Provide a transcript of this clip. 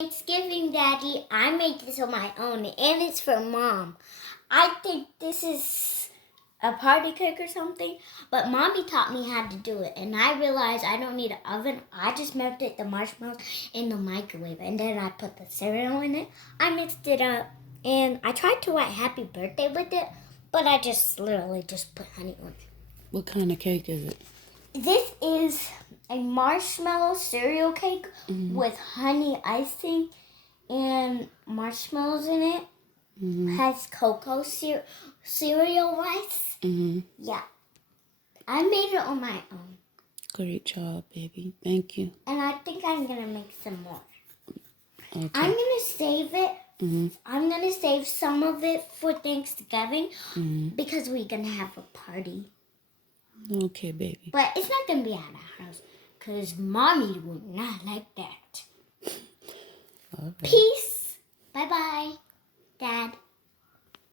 Thanksgiving, Daddy. I made this on my own, and it's for Mom. I think this is a party cake or something, but Mommy taught me how to do it, and I realized I don't need an oven. I just melted the marshmallows in the microwave, and then I put the cereal in it. I mixed it up, and I tried to write happy birthday with it, but I just literally just put honey on it. What kind of cake is it? This is a marshmallow cereal cake with honey icing and marshmallows in it. Has cocoa cereal rice. Yeah. I made it on my own. Great job, baby. Thank you. And I think I'm going to make some more. Okay. I'm going to save it. I'm going to save some of it for Thanksgiving because we're going to have a party. Okay, baby. But it's not going to be at our house because Mommy would not like that. All right. Peace.